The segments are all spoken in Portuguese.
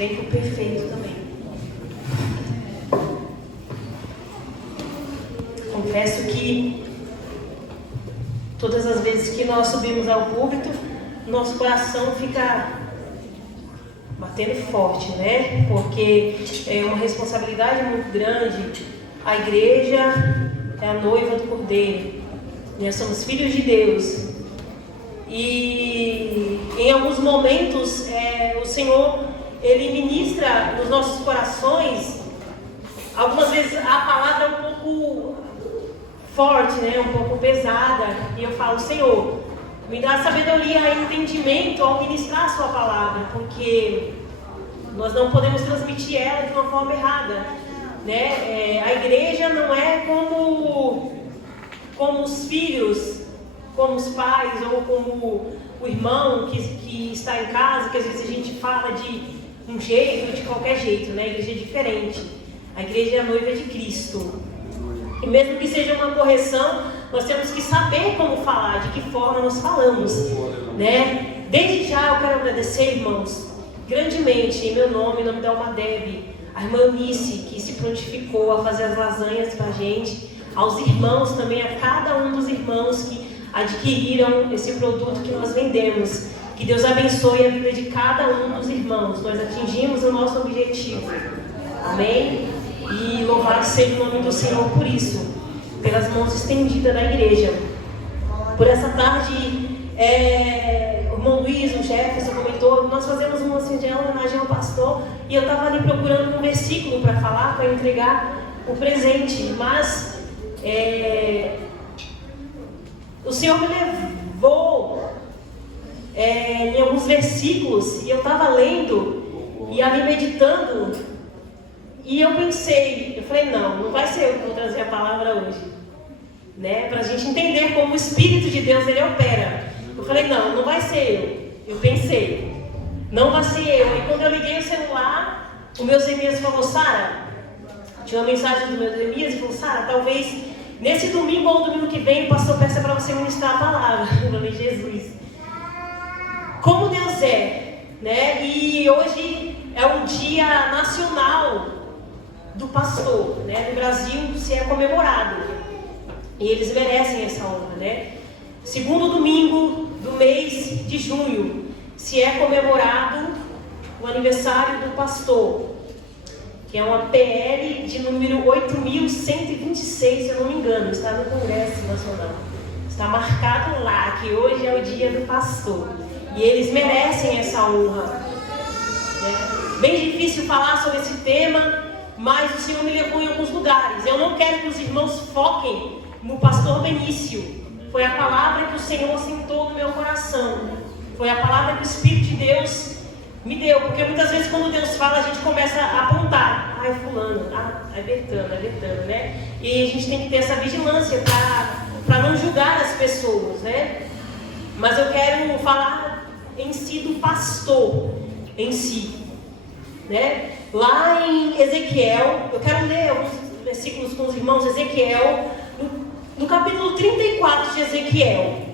tempo perfeito também. Confesso que todas as vezes que nós subimos ao púlpito, nosso coração fica batendo forte, né? Porque é uma responsabilidade muito grande. A igreja é a noiva do Cordeiro. Nós somos filhos de Deus. E em alguns momentos o Senhor, Ele ministra nos nossos corações. Algumas vezes a palavra é um pouco forte, né? Um pouco pesada. E eu falo, Senhor, me dá sabedoria e entendimento ao ministrar a sua palavra, porque nós não podemos transmitir ela de uma forma errada, né? A igreja não é como os filhos, como os pais ou como o irmão que está em casa, que às vezes a gente fala de um jeito ou de qualquer jeito, né? A igreja é diferente. A igreja é a noiva de Cristo. E mesmo que seja uma correção, nós temos que saber como falar, de que forma nós falamos, né? Desde já eu quero agradecer, irmãos, grandemente, em meu nome, em nome da Almadeb, a irmã Eunice, que se prontificou a fazer as lasanhas para a gente, aos irmãos também, a cada um dos irmãos que adquiriram esse produto que nós vendemos. Que Deus abençoe a vida de cada um dos irmãos. Nós atingimos o nosso objetivo. Amém? E louvado seja o nome do Senhor por isso, pelas mãos estendidas da igreja. Por essa tarde, o irmão Luiz, o Jefferson comentou, nós fazemos uma singela homenagem ao pastor, e eu estava ali procurando um versículo para falar, para entregar o presente, mas o Senhor me levou em alguns versículos, e eu estava lendo e ali meditando. E eu pensei, eu falei, não vai ser eu que vou trazer a palavra hoje, né? Para a gente entender como o Espírito de Deus, ele opera. Eu falei, não vai ser eu. Eu pensei, não vai ser eu. E quando eu liguei o celular, o meu Zemias falou, Sara, tinha uma mensagem do meu Zemias e falou, Sara, talvez nesse domingo ou domingo que vem o pastor peça para você ministrar a palavra. Eu falei, Jesus, como Deus é, né? E hoje é um dia nacional do pastor, né? No Brasil se é comemorado, e eles merecem essa honra, né? Segundo domingo do mês de junho se é comemorado o aniversário do pastor, que é uma PL de número 8.126, se eu não me engano, está no Congresso Nacional, está marcado lá que hoje é o dia do pastor, e eles merecem essa honra, né? Bem difícil falar sobre esse tema, mas o Senhor me levou em alguns lugares. Eu não quero que os irmãos foquem no pastor Benício. Foi a palavra que o Senhor sentou no meu coração. Foi a palavra que o Espírito de Deus me deu. Porque muitas vezes quando Deus fala, a gente começa a apontar. É fulano, é Bertano, né? E a gente tem que ter essa vigilância para não julgar as pessoas, né? Mas eu quero falar em si do pastor em si, né? Lá em Ezequiel, eu quero ler alguns versículos com os irmãos. Ezequiel, no capítulo 34 de Ezequiel.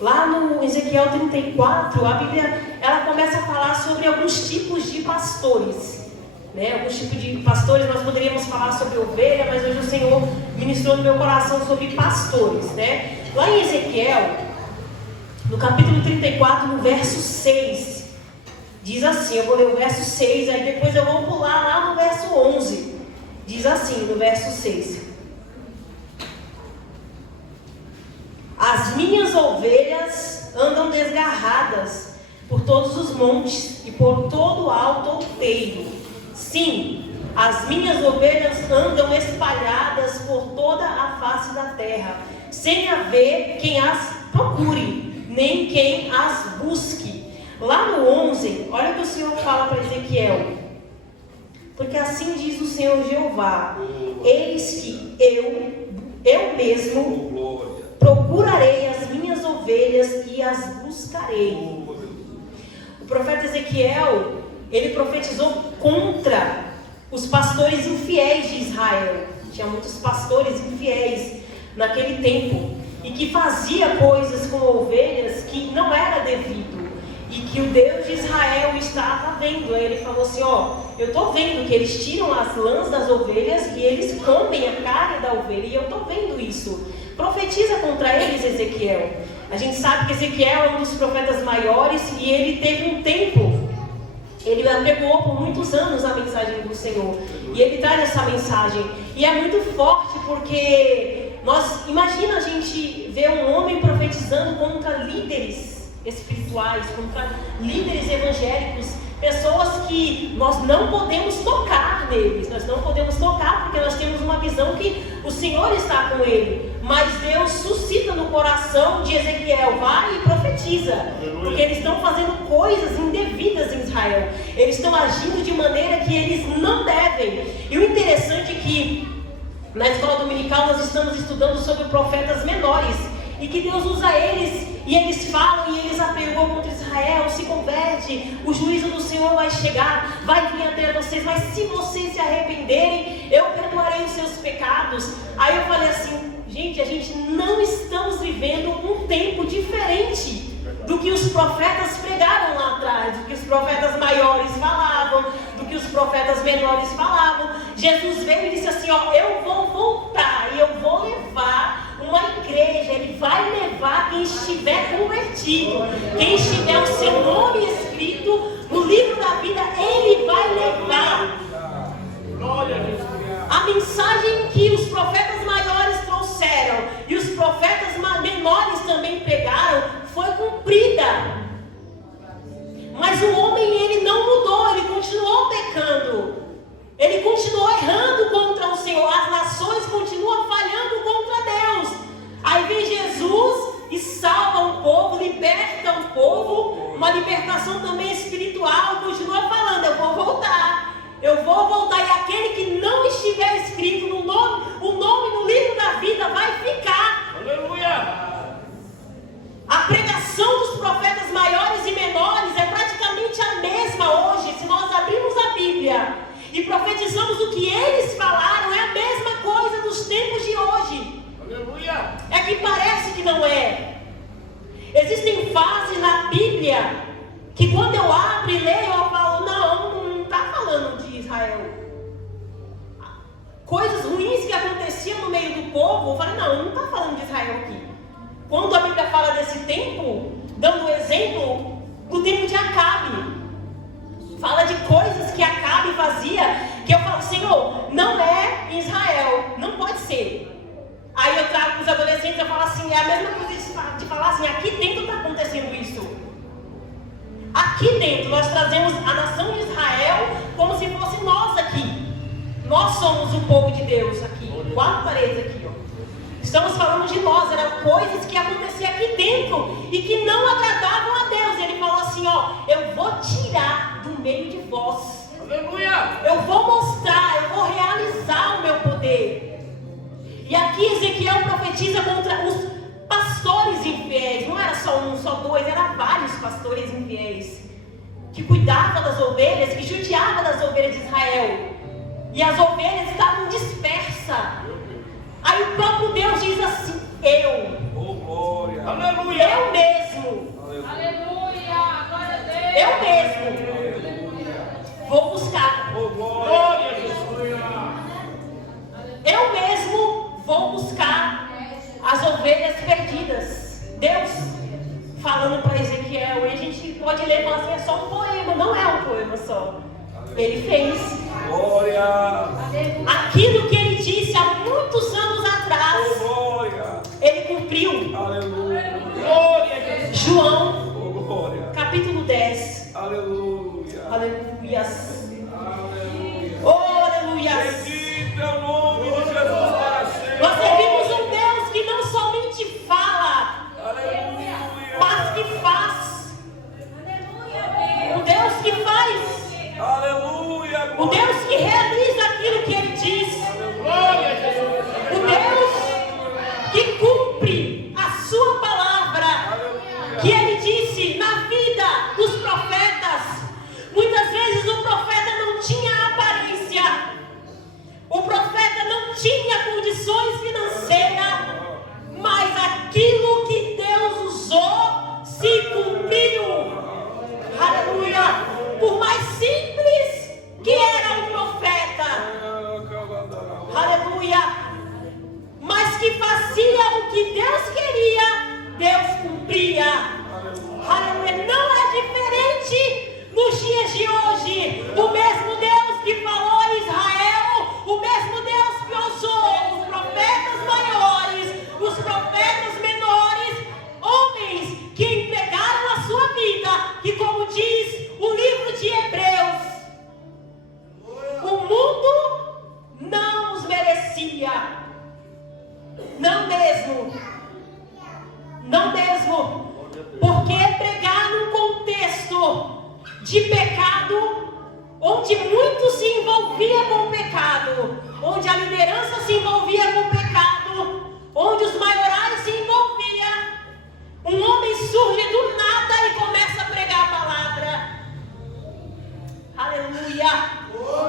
Lá no Ezequiel 34, a Bíblia, ela começa a falar sobre alguns tipos de pastores, né? Alguns tipos de pastores, nós poderíamos falar sobre ovelha, mas hoje o Senhor ministrou no meu coração sobre pastores, né? Lá em Ezequiel, no capítulo 34, no verso 6, diz assim, eu vou ler o verso 6, aí depois eu vou pular lá no verso 11. Diz assim, no verso 6. As minhas ovelhas andam desgarradas por todos os montes e por todo o alto outeiro. Sim, as minhas ovelhas andam espalhadas por toda a face da terra, sem haver quem as procure, nem quem as busque. Lá no 11, olha o que o Senhor fala para Ezequiel. Porque assim diz o Senhor Jeová: eis que eu mesmo procurarei as minhas ovelhas e as buscarei. O profeta Ezequiel, ele profetizou contra os pastores infiéis de Israel. Tinha muitos pastores infiéis naquele tempo e que fazia coisas com ovelhas que não era devido. e que o Deus de Israel estava vendo. Aí ele falou assim, ó, eu estou vendo que eles tiram as lãs das ovelhas e eles comem a carne da ovelha, e eu estou vendo isso. Profetiza contra eles, Ezequiel. A gente sabe que Ezequiel é um dos profetas maiores e ele teve um tempo, ele pregou por muitos anos a mensagem do Senhor. E ele traz essa mensagem. E é muito forte porque imagina a gente ver um homem profetizando contra líderes espirituais, contra líderes evangélicos, pessoas que nós não podemos tocar neles, nós não podemos tocar porque nós temos uma visão que o Senhor está com ele. Mas Deus suscita no coração de Ezequiel, vai e profetiza, porque eles estão fazendo coisas indevidas em Israel, eles estão agindo de maneira que eles não devem. E o interessante é que na escola dominical nós estamos estudando sobre profetas menores, e que Deus usa eles, e eles falam, e eles apelou contra Israel, se converte, o juízo do Senhor vai chegar, vai vir até vocês, mas se vocês se arrependerem, eu perdoarei os seus pecados. Aí eu falei assim, gente, a gente não estamos vivendo um tempo diferente do que os profetas pregaram lá atrás, do que os profetas maiores falavam, do que os profetas menores falavam. Jesus veio e disse assim, ó, eu vou voltar e eu vou levar uma igreja, ele vai levar quem estiver convertido, quem estiver o seu nome escrito no livro da vida, ele vai levar. A mensagem que os profetas maiores trouxeram e os profetas menores também pregaram foi cumprida. Mas o homem, ele não mudou, ele continuou pecando, ele continuou errando contra o Senhor, as nações continuam falhando contra Deus. Aí vem Jesus e salva um povo, liberta um povo, uma libertação também espiritual, continua falando, eu vou voltar, e aquele que não estiver escrito no nome, o nome no livro da vida vai ficar. Aleluia! A pregação dos profetas maiores e menores é praticamente a mesma hoje. Se nós abrirmos a Bíblia e profetizamos o que eles falaram, é a mesma coisa dos tempos de hoje. Aleluia! É que parece que não é. Existem fases na Bíblia que quando eu abro e leio, eu falo, não está falando de Israel. Coisas ruins que aconteciam no meio do povo, eu falei, não está falando de Israel aqui. Quando a Bíblia fala desse tempo, dando o exemplo do tempo de Acabe, fala de coisas que Acabe fazia, que eu falo, Senhor, não é Israel, não pode ser. Aí eu trago para os adolescentes, eu falo assim, é a mesma coisa de falar assim, aqui dentro está acontecendo isso. Aqui dentro nós trazemos a nação de Israel como se fosse nós aqui. Nós somos o povo de Deus aqui, 4 paredes aqui, ó. Estamos falando de nós, eram coisas que aconteciam aqui dentro e que não agradavam a Deus. Ele falou assim, ó, eu vou tirar do meio de vós. Aleluia! Eu vou mostrar, eu vou realizar o meu poder. E aqui Ezequiel profetiza contra os pastores infiéis. Não era só um, só dois, eram vários pastores infiéis que cuidavam das ovelhas, que judiavam das ovelhas de Israel. E as ovelhas estavam dispersas. Aí o próprio Deus diz assim, aleluia, eu mesmo, aleluia, glória a Deus, eu mesmo vou buscar, glória a Deus, eu mesmo vou buscar as ovelhas perdidas. Deus falando para Ezequiel, e a gente pode ler e falar assim, é só um poema, não é um poema só. Ele fez aquilo que ele disse há muitos anos atrás. Ele cumpriu. Aleluia. João, capítulo 10. Aleluia. Aleluias. Oh, aleluias. Bendito é o nome de Jesus para sempre. Nós servimos um Deus que não somente fala, mas que faz. Um Deus que faz. Aleluia. O Deus que realiza aquilo que Ele diz. O Deus que cumpre a sua palavra. Que Ele disse na vida dos profetas. Muitas vezes o profeta não tinha aparência. O profeta não tinha condições financeiras. Mas aquilo que Deus usou se cumpriu. de pecado, onde muitos se envolviam com o pecado, onde a liderança se envolvia com o pecado, onde os maiorais se envolviam, um homem surge do nada e começa a pregar a palavra. Aleluia!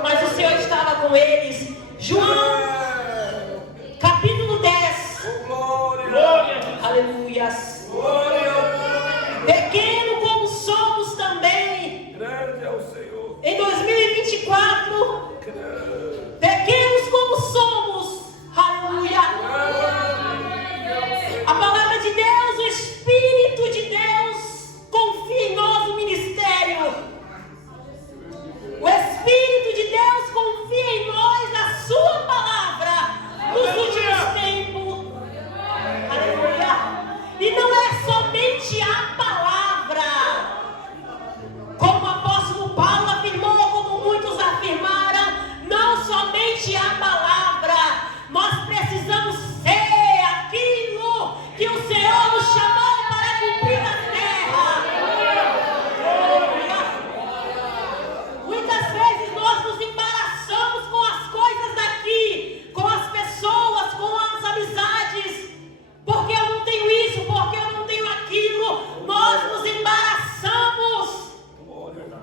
Mas o Senhor estava com eles. João, capítulo 10. Aleluia! Pequeno como somos também, Grande é o Senhor. em 2024, pequenos como somos, aleluia. A palavra de Deus, o Espírito de Deus confia em nós o ministério. O Espírito de Deus confia em nós a sua palavra nos últimos tempos. Aleluia. E não é somente a palavra, como o apóstolo Paulo afirmou, como muitos afirmaram, não somente a palavra, nós precisamos ser aquilo que o Senhor nos chamou para cumprir na terra. Muitas vezes nós nos embaraçamos com as coisas daqui, com as pessoas, com as amizades, porque eu não tenho isso, porque eu não tenho aquilo. Nós nos embaraçamos.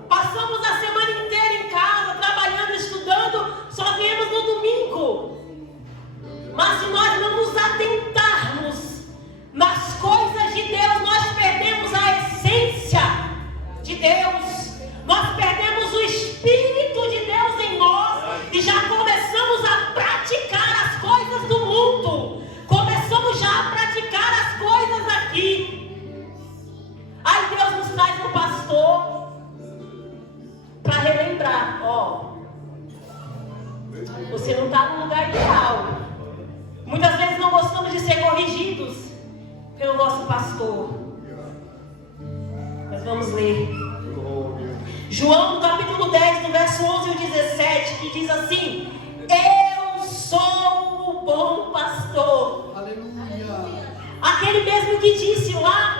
Passamos a semana inteira em casa, trabalhando, estudando, só viemos no domingo. Mas se nós não nos atentarmos nas coisas de Deus, nós perdemos a essência de Deus. Nós perdemos o Espírito de Deus em nós e já começamos a praticar as coisas do mundo. Começamos já a praticar as coisas aqui. Aí Deus nos traz um pastor para relembrar, você não está no lugar ideal. Muitas vezes não gostamos de ser corrigidos pelo nosso pastor. Mas vamos ler João, no capítulo 10, no verso 11 e 17, que diz assim: eu sou o bom pastor. Aleluia. Aquele mesmo que disse lá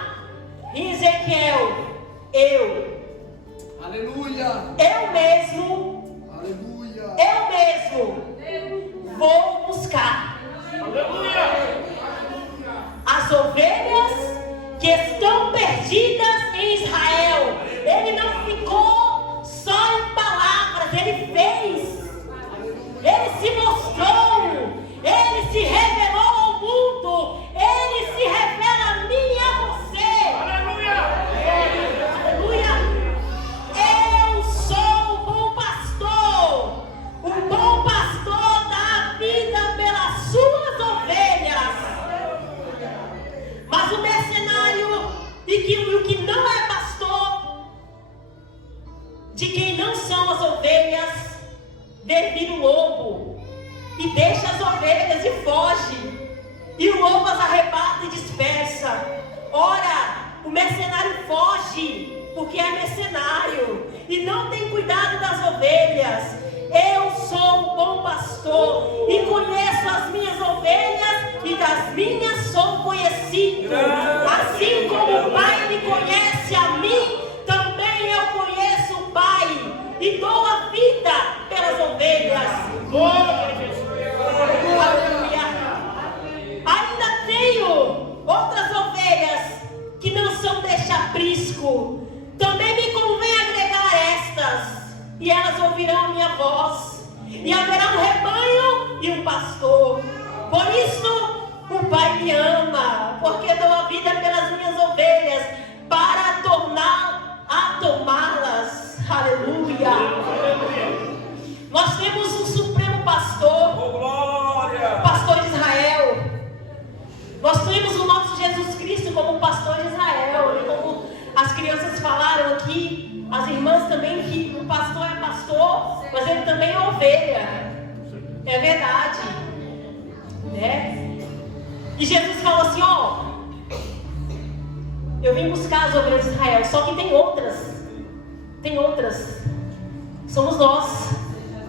em Ezequiel, Aleluia. eu mesmo, Aleluia. eu mesmo vou buscar as ovelhas que estão perdidas em Israel. Ele não ficou só em palavras, ele fez. Ele se mostrou, ele se revelou ao mundo, ele se revela a mim e a você. Aleluia. Eu sou o bom pastor. O bom pastor dá a vida pelas suas ovelhas. Mas o mercenário e o que não é pastor, de quem não são as ovelhas, vê vir o lobo e deixa as ovelhas e foge. E o lobo as arrebata e dispersa. Ora, o mercenário foge porque é mercenário e não tem cuidado das ovelhas. Eu sou o bom pastor e conheço as minhas ovelhas e das minhas sou conhecido. Assim como o Pai me conhece a mim, também eu conheço o Pai e dou a vida pelas ovelhas. Aleluia. Ainda tenho outras ovelhas que não são deste aprisco. Também me convém agregar estas, e elas ouvirão minha voz, e haverá um rebanho e um pastor. Por isso o Pai me ama, porque dou a vida pelas minhas ovelhas, para tornar a tomá-las. Aleluia. Nós temos um supremo pastor, o pastor de Israel. Nós temos o nosso Jesus Cristo como pastor de Israel. E como as crianças falaram aqui, as irmãs também, que o pastor é pastor, mas ele também é ovelha. É verdade, né? E Jesus falou assim: eu vim buscar as ovelhas de Israel, só que tem outras, somos nós.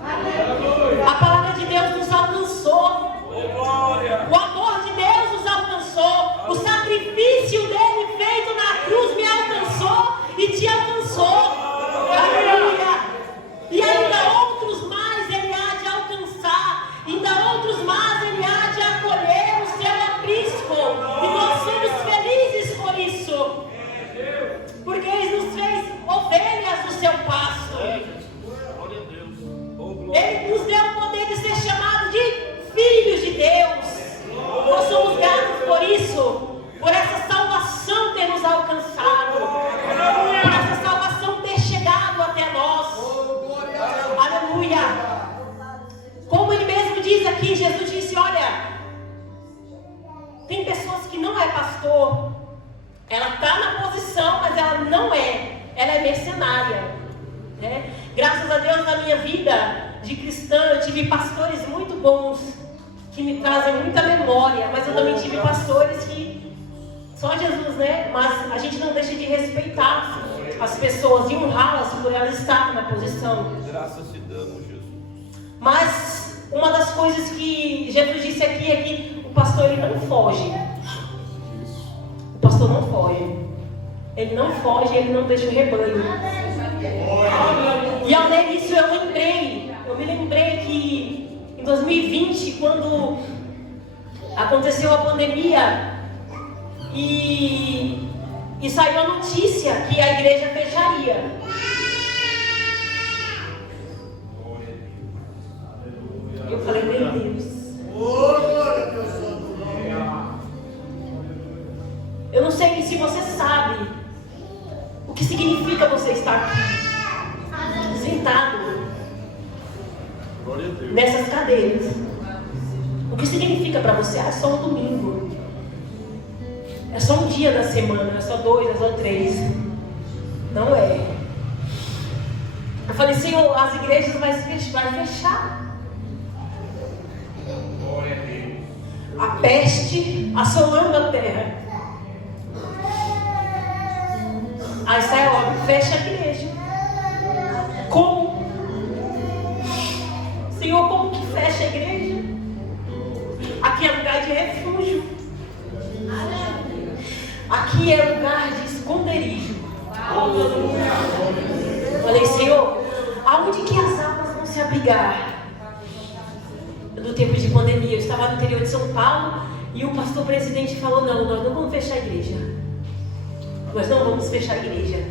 A palavra de Deus nos alcançou, o amor de Deus nos alcançou, o sacrifício dele feito na cruz me alcançou e te alcançou. Deus, na minha vida de cristã, eu tive pastores muito bons, que me trazem muita memória, mas eu também tive pastores que, só Jesus, né? Mas a gente não deixa de respeitar as pessoas e honrá-las por elas estarem na posição. Graças te damos, Jesus. Mas uma das coisas que Jesus disse aqui é que o pastor ele não foge. O pastor não foge. Ele não foge, ele não deixa o rebanho. E ao ler isso eu me lembrei que em 2020, quando aconteceu a pandemia e saiu a notícia que a igreja fecharia. Eu falei, meu Deus. Eu não sei se você sabe o que significa você estar aqui, sentado nessas cadeiras. O que significa para você? É só um domingo. É só um dia da semana, é só 2, é só 3. Não é. Eu falei, Senhor, as igrejas vai fechar. A peste assolando a terra. Aí sai óbvio, fecha a igreja. Como? Senhor, como que fecha a igreja? Aqui é lugar de refúgio. Aqui é lugar de esconderijo. Falei, Senhor, aonde que as almas vão se abrigar? No tempo de pandemia, eu estava no interior de São Paulo e o pastor presidente falou, não, nós não vamos fechar a igreja. Nós não vamos fechar a igreja.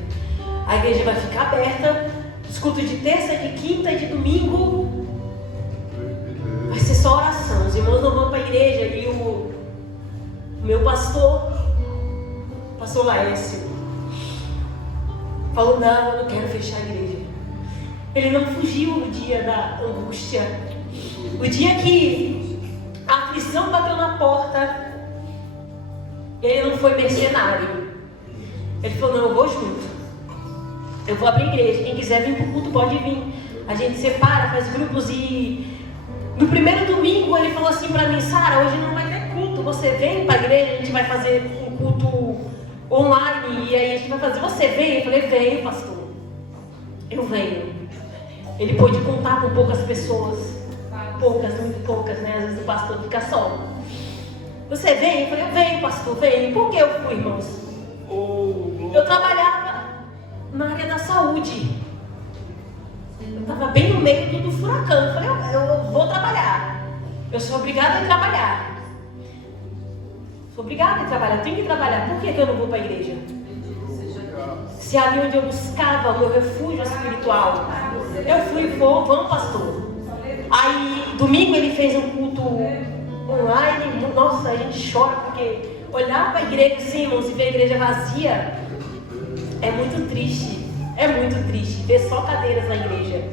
A igreja vai ficar aberta. Os cultos de terça, de quinta e de domingo vai ser só oração. Os irmãos não vão para a igreja. E o meu pastor Laércio, falou, não, eu não quero fechar a igreja. Ele não fugiu no dia da angústia. O dia que a aflição bateu na porta, ele não foi mercenário. Ele falou, não, eu vou junto. Eu vou abrir a igreja. Quem quiser vir para o culto pode vir. A gente separa, faz grupos e... No primeiro domingo ele falou assim para mim, Sara, hoje não vai ter culto. Você vem para a igreja, a gente vai fazer um culto online. E aí a gente vai fazer, você vem? Eu falei, venho, pastor. Eu venho. Ele pôde contar com poucas pessoas. Poucas, muito poucas, né? Às vezes o pastor fica só. Você vem? Eu falei, eu venho, pastor, venho. Por que eu fui, irmãos? Eu trabalhava na área da saúde. Eu estava bem no meio do furacão. Eu falei, eu vou trabalhar. Eu sou obrigada a trabalhar. Sou obrigada a trabalhar. Tenho que trabalhar. Por que eu não vou para a igreja? Se ali onde eu buscava o meu refúgio espiritual, eu fui e vamos, pastor. Aí, domingo ele fez um culto online. Nossa, a gente chora porque olhar para a igreja, sim, irmãos, e ver a igreja vazia é muito triste. É muito triste ver só cadeiras na igreja.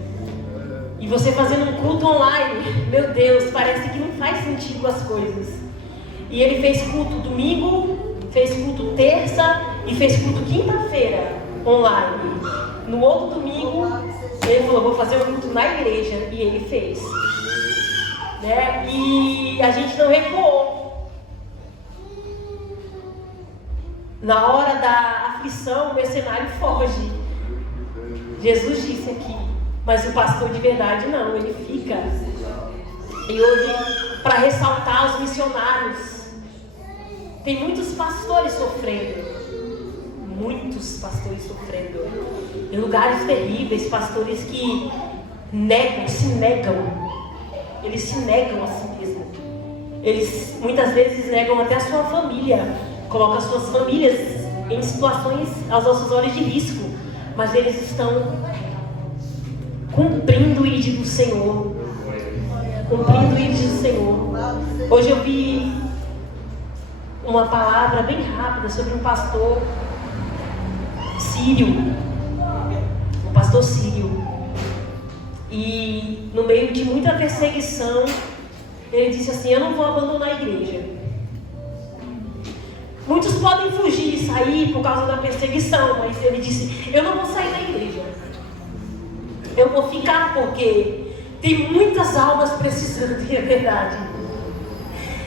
E você fazendo um culto online, meu Deus, parece que não faz sentido as coisas. E ele fez culto domingo, fez culto terça e fez culto quinta-feira online. No outro domingo, ele falou, vou fazer um culto na igreja. E ele fez. Né? E a gente não recuou. Na hora da aflição, o mercenário foge. Jesus disse aqui. Mas o pastor de verdade não, ele fica. E hoje, para ressaltar os missionários, tem muitos pastores sofrendo. Muitos pastores sofrendo. Em lugares terríveis, pastores que se negam. Eles se negam a si mesmos. Eles muitas vezes negam até a sua família. Colocam as suas famílias em situações aos nossos olhos de risco. Mas eles estão cumprindo o ídolo do Senhor. Cumprindo o ídolo do Senhor. Hoje eu vi uma palavra bem rápida sobre um pastor sírio. Um pastor sírio. E no meio de muita perseguição, ele disse assim, eu não vou abandonar a igreja. Muitos podem fugir e sair por causa da perseguição, mas ele disse, eu não vou sair da igreja. Eu vou ficar porque tem muitas almas precisando, e é verdade.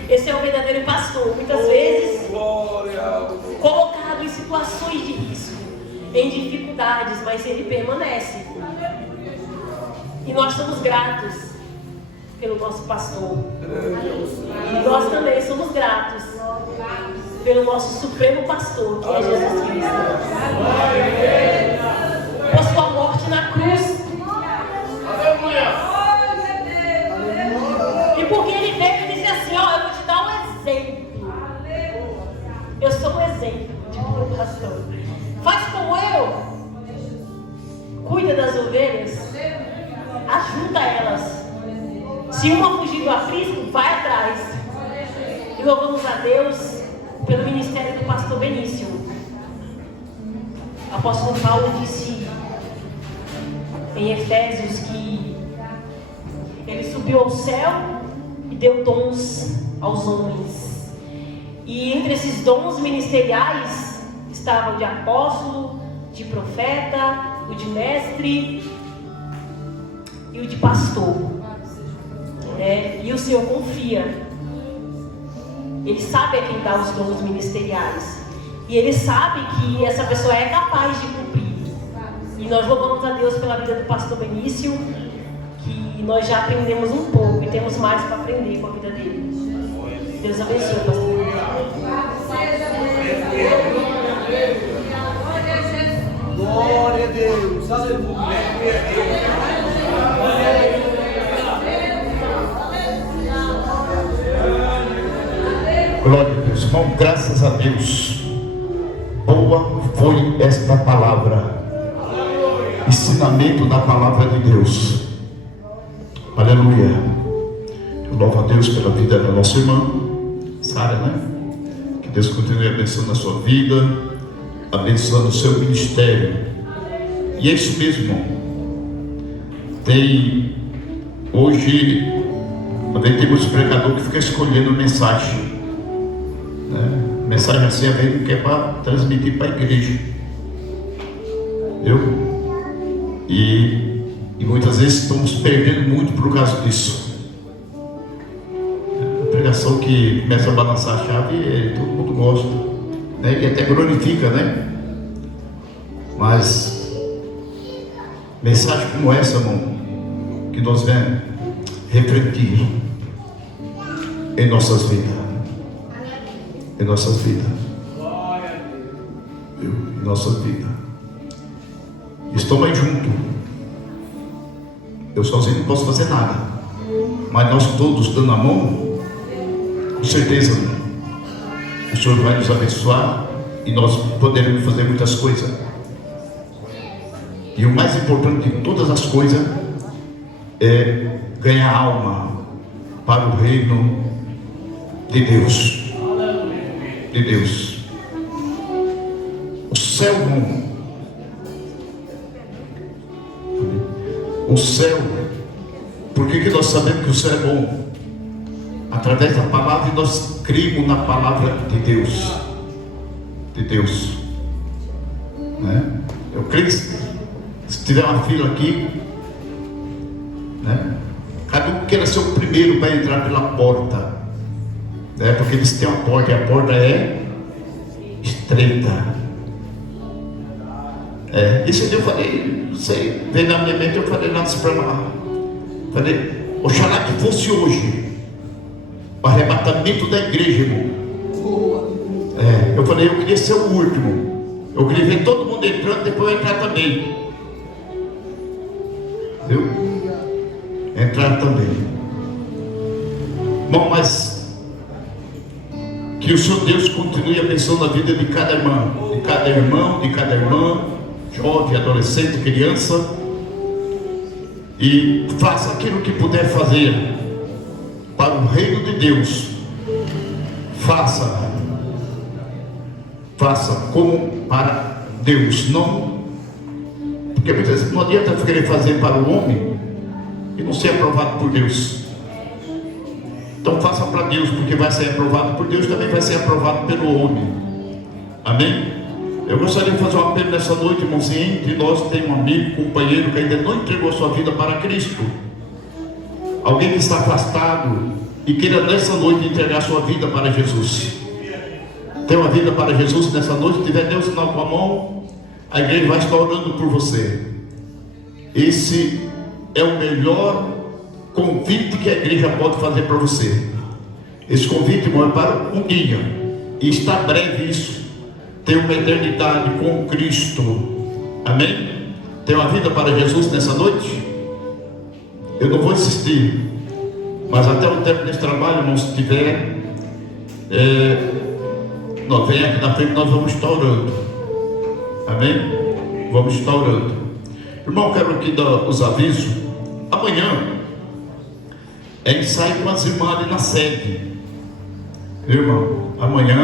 Esse é o verdadeiro pastor, muitas vezes colocado em situações de risco, em dificuldades, mas ele permanece. E nós somos gratos pelo nosso pastor. E nós também somos gratos pelo nosso supremo pastor, que é Jesus Cristo. Por sua morte na cruz. E porque ele veio e disse assim, ó, eu vou te dar um exemplo. Eu sou um exemplo de um pastor. Faz como eu. Cuida das ovelhas. Ajuda elas. Se uma fugir do aprisco, vai atrás. E louvamos a Deus pelo ministério do pastor Benício. O apóstolo Paulo disse em Efésios que ele subiu ao céu e deu dons aos homens. E entre esses dons ministeriais estavam de apóstolo, de profeta, o de mestre e o de pastor. E o Senhor confia. Ele sabe a quem dá os dons ministeriais. E Ele sabe que essa pessoa é capaz de cumprir. E nós louvamos a Deus pela vida do pastor Benício, que nós já aprendemos um pouco e temos mais para aprender com a vida dele. Deus abençoe, pastor Benício. Glória a Deus. Aleluia. Glória a Deus, irmão, graças a Deus. Boa foi esta palavra. Ensinamento da palavra de Deus. Aleluia. Eu louvo a Deus pela vida da nossa irmã Sara, né? Que Deus continue abençoando a sua vida, abençoando o seu ministério. E é isso mesmo, irmão. Tem hoje também tem muitos pregadores que ficam escolhendo mensagem, né? Mensagem assim às vezes que é para transmitir para a igreja, viu? E muitas vezes estamos perdendo muito por causa disso. A pregação que começa a balançar a chave, todo mundo gosta, né? E até glorifica, né? Mas mensagem como essa, irmão, que nós vemos refletir em nossas vidas. Em nossas vidas. Em nossas vidas. Estamos juntos. Eu sozinho não posso fazer nada. Mas nós todos dando a mão, com certeza o Senhor vai nos abençoar e nós poderemos fazer muitas coisas. E o mais importante de todas as coisas é ganhar alma para o reino de Deus. De Deus. O céu bom. O céu. Por que nós sabemos que o céu é bom? Através da palavra, e nós cremos na palavra de Deus. De Deus. Né? Eu creio que se tiver uma fila aqui, né? Cada um queira ser o primeiro para entrar pela porta, né? Porque eles têm uma porta e a porta é estreita. Esse dia eu falei, não sei, veio na minha mente, eu falei lá para lá, falei, oxalá que fosse hoje o arrebatamento da igreja, irmão. Eu falei, eu queria ser o último, eu queria ver todo mundo entrando, depois eu entrar também. Viu? Entrar também. Bom, mas que o Senhor Deus continue abençoando a vida de cada irmão, de cada irmão, de cada irmã, jovem, adolescente, criança, e faça aquilo que puder fazer para o reino de Deus. Faça como para Deus, não, porque muitas vezes não adianta querer fazer para o homem e não ser aprovado por Deus. Então faça para Deus, porque vai ser aprovado por Deus, também vai ser aprovado pelo homem. Amém? Eu gostaria de fazer um apelo nessa noite, irmãozinho. Entre nós tem um amigo, companheiro que ainda não entregou sua vida para Cristo. Alguém que está afastado e queira nessa noite entregar sua vida para Jesus. Tem uma vida para Jesus nessa noite? Se tiver Deus sinal com a mão, a igreja vai estar orando por você. Esse é o melhor convite que a igreja pode fazer para você. Esse convite, irmão, é para um dia, e está breve isso. Tem uma eternidade com Cristo. Amém? Tem uma vida para Jesus nessa noite? Eu não vou insistir, mas até o tempo desse trabalho, irmão, se tiver, nós vem aqui na frente, nós vamos estar orando. Amém? Vamos estar orando. Irmão, quero aqui dar os avisos. Amanhã é ensaio com as irmãs ali na sede. Irmão, amanhã